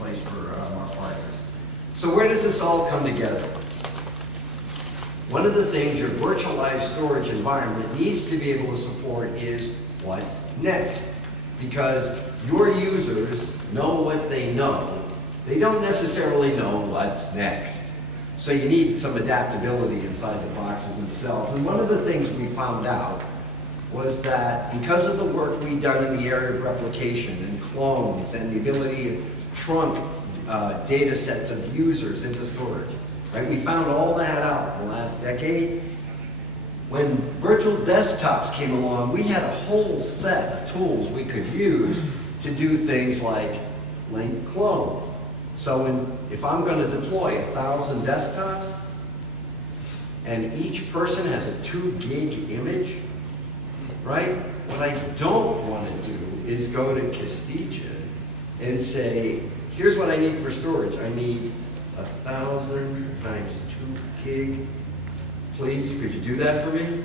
place for our partners. So where does this all come together? One of the things your virtualized storage environment needs to be able to support is what's next. Because your users know what they know. They don't necessarily know what's next. So you need some adaptability inside the boxes themselves. And one of the things we found out was that because of the work we've done in the area of replication and clones and the ability to trunk data sets of users into storage, right? We found all that out in the last decade. When virtual desktops came along, we had a whole set of tools we could use to do things like link clones. So if I'm going to deploy 1,000 desktops, and each person has a 2 gig image, right? What I don't want to do is go to Castigin and say, here's what I need for storage. I need 1,000 times 2 gig. Please, could you do that for me?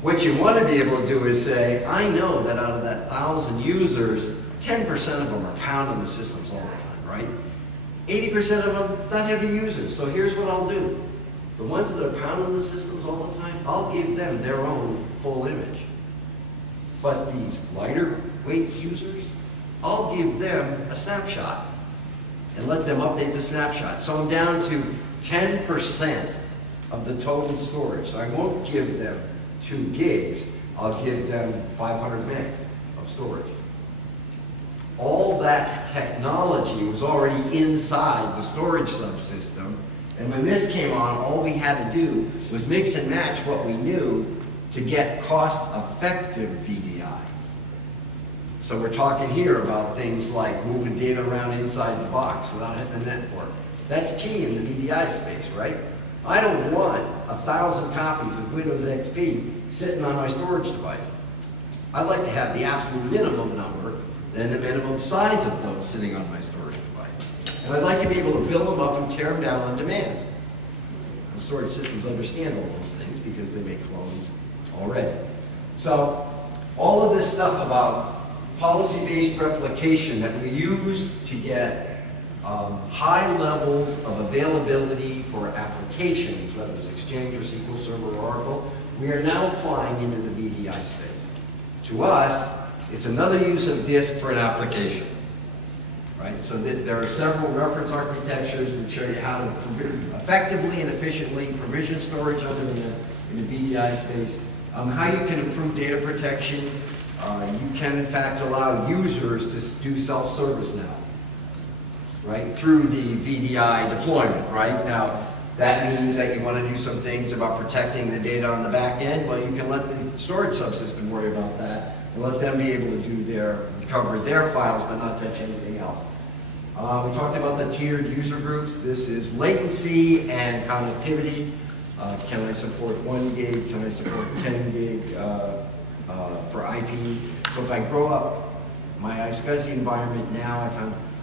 What you want to be able to do is say, I know that out of that 1,000 users, 10% of them are pounding the systems all the time, right? 80% of them, not heavy users. So here's what I'll do. The ones that are pounding the systems all the time, I'll give them their own full image. But these lighter weight users, I'll give them a snapshot and let them update the snapshot. So I'm down to 10% of the total storage. So I won't give them 2 gigs, I'll give them 500 megs of storage. All that technology was already inside the storage subsystem, and when this came on, all we had to do was mix and match what we knew to get cost-effective VDI. So we're talking here about things like moving data around inside the box without hitting the network. That's key in the VDI space, right? I don't want 1,000 copies of Windows XP sitting on my storage device. I'd like to have the absolute minimum number and the minimum size of those sitting on my storage device. And I'd like to be able to build them up and tear them down on demand. The storage systems understand all those things because they make clones already. So all of this stuff about policy-based replication that we use to get high levels of availability for applications, whether it's Exchange or SQL Server or Oracle, we are now applying into the VDI space. To us, it's another use of disk for an application, right? So there are several reference architectures that show you how to effectively and efficiently provision storage under in the VDI space. How you can improve data protection. You can, in fact, allow users to do self-service now, right, through the VDI deployment, right? Now, that means that you want to do some things about protecting the data on the back end. Well, you can let the storage subsystem worry about that and let them be able to do cover their files but not touch anything else. We talked about the tiered user groups. This is latency and connectivity. Can I support 1 gig? Can I support 10 gig for IP? So if I grow up my iSCSI environment now,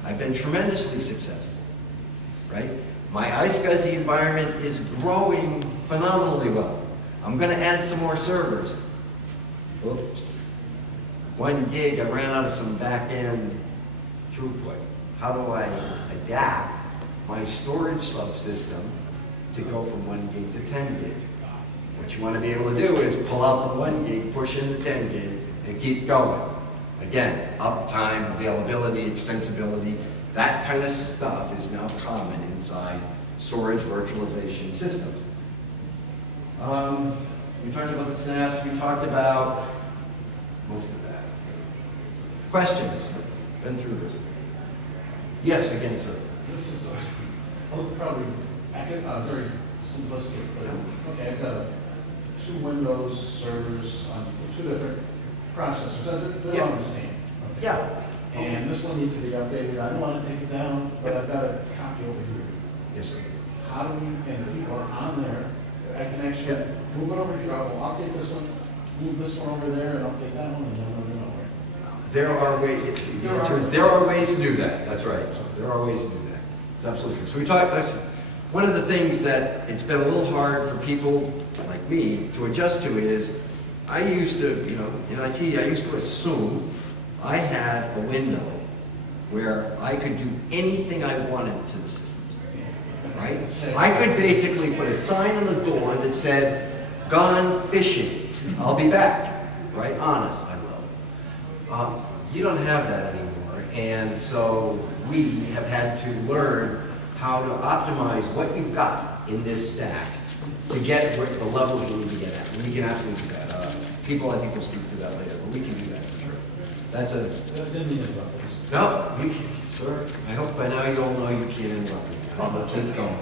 I've been tremendously successful, right? My iSCSI environment is growing phenomenally well. I'm going to add some more servers. Oops. 1 gig, I ran out of some back-end throughput. How do I adapt my storage subsystem to go from 1 gig to 10 gig? What you want to be able to do is pull out the 1 gig, push in the 10 gig, and keep going. Again, uptime, availability, extensibility, that kind of stuff is now common inside storage virtualization systems. We talked about the snaps, we talked about most of that. Questions? Been through this. Yes, again, sir. This is probably very simplistic, but okay, I've got 2 Windows servers on 2 different processors. They're all the same. Okay. Yeah. And this one needs to be updated. I don't want to take it down, but I've got a copy over here. Yes, sir. How do we, and the people are on there, I can actually move it over here. I will update this one, move this one over there, and update that one, and then over nowhere. There are ways to do that. That's right. There are ways to do that. It's absolutely true. So we talked. One of the things that it's been a little hard for people like me to adjust to is I used to, in IT, I used to assume I had a window where I could do anything I wanted to the systems, right? I could basically put a sign on the door that said, "Gone fishing, I'll be back," right? Honest, I will. You don't have that anymore, and so we have had to learn how to optimize what you've got in this stack to get the levels you need to get at. We can absolutely do that. People, I think, will speak to that later, but we can do that for sure. That's a... Didn't mean to interrupt this. No, you can, sir. I hope by now you all know you can't interrupt me. I'll keep going.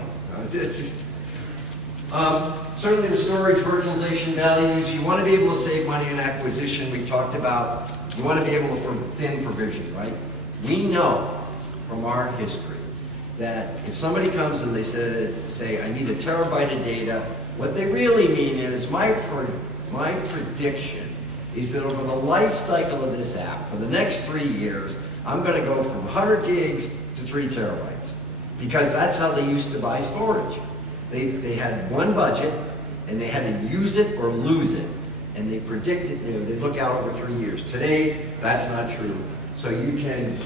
Certainly the storage virtualization values, you want to be able to save money in acquisition. We talked about, you want to be able to thin provision, right? We know from our history that if somebody comes and they say, I need a terabyte of data, what they really mean is my prediction is that over the life cycle of this app, for the next 3 years, I'm going to go from 100 gigs to 3 terabytes. Because that's how they used to buy storage. They had one budget, and they had to use it or lose it. And they predicted, they look out over 3 years. Today, that's not true. So you can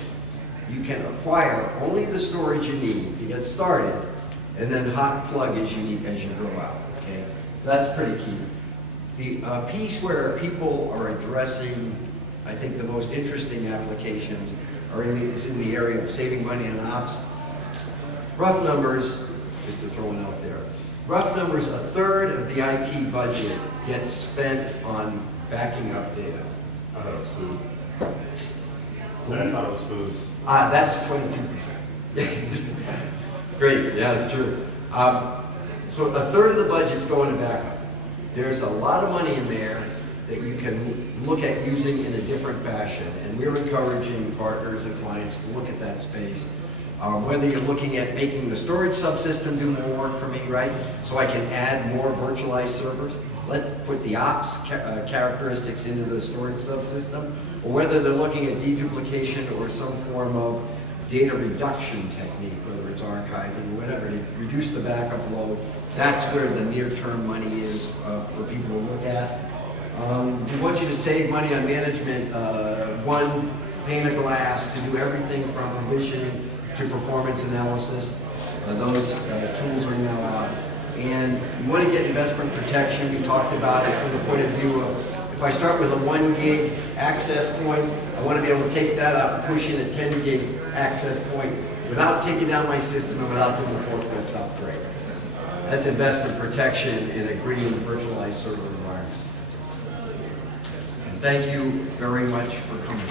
acquire only the storage you need to get started, and then hot plug as you need as you go out. Okay, so that's pretty key. The piece where people are addressing, I think, the most interesting applications is in the area of saving money on ops. Rough numbers, just to throw one out there. Rough numbers, a third of the IT budget gets spent on backing up data. I thought it was food. I thought it was food. That's 22%. Great, yeah, that's true. So a third of the budget's going to backup. There's a lot of money in there that you can look at using in a different fashion, and we're encouraging partners and clients to look at that space. Whether you're looking at making the storage subsystem do more work for me, right? So I can add more virtualized servers, put the ops characteristics into the storage subsystem, or whether they're looking at deduplication or some form of data reduction technique, whether it's archiving or whatever, to reduce the backup load. That's where the near-term money is for people to look at. We want you to save money on management. One pane of glass to do everything from provisioning to performance analysis. Those tools are now out. And you want to get investment protection. We talked about it from the point of view of, if I start with a 1 gig access point, I want to be able to take that out and push in a 10 gig access point without taking down my system and without doing the forklift upgrade. That's investment protection in a green virtualized server environment. And thank you very much for coming.